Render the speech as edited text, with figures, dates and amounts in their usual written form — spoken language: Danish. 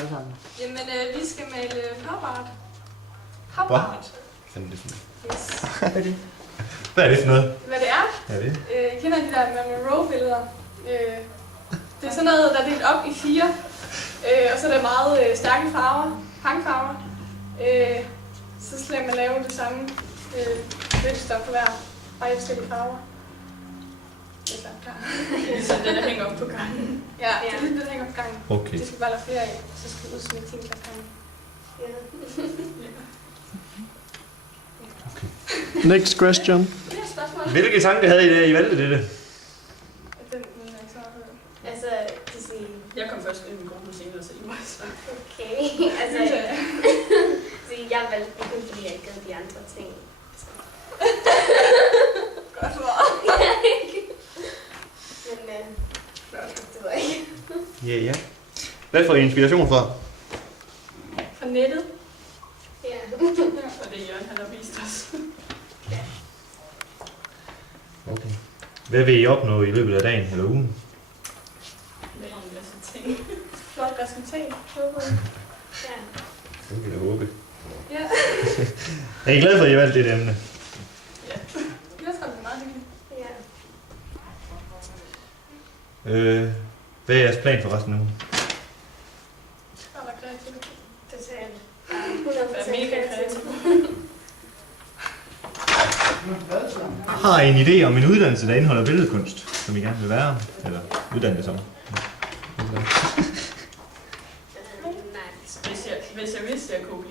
Jamen, vi skal male pop art. Pop art. Hvad er det for Yes. Hvad er det for noget? Hvad det er? Hvad er det? Kender de der Monroe-billeder? Det er sådan noget, der er delt op i 4. Og så er der meget stærke farver, punkfarver. Så skal man lave det samme løbstof på hver, bare i forskellige farver. Det er klart klar. Ligesom det, der hænger op på gangen. Ja, det er det, der hænger på gangen. Okay. Det skal bare lade flere af, så skal vi udsmide ting på gangen. Next question. Det er spørgsmål. Hvilke tanker havde I, da I valgte dette? Den er ikke så meget på. Altså, det er sådan... Jeg kom først ind i gruppen senere, så I må svare. Okay, altså... så jeg valgte det kun, fordi jeg ikke havde de andre ting. Godt svar. Men, det var ikke. Ja. Hvad får I inspiration fra? Fra nettet. Ja. Og det er Jørgen, han har vist os. Okay. Hvad vil I opnå i løbet af dagen eller ugen? Med en masse ting. Flot resultat. Ja. Det vil jeg håbe. Ja. Er I glade for, at I valgte det emne? Ja. Jeg tror, det er meget hyggeligt. Ja. Hvad er jeres plan for resten af ugen? Så er der kreativitet. Totalt. Vær 100% mega kreativ. Har I en idé om en uddannelse, der indeholder billedkunst, som I gerne vil være? Eller uddanne det som? Nej. Hvis jeg vidste, at jeg kunne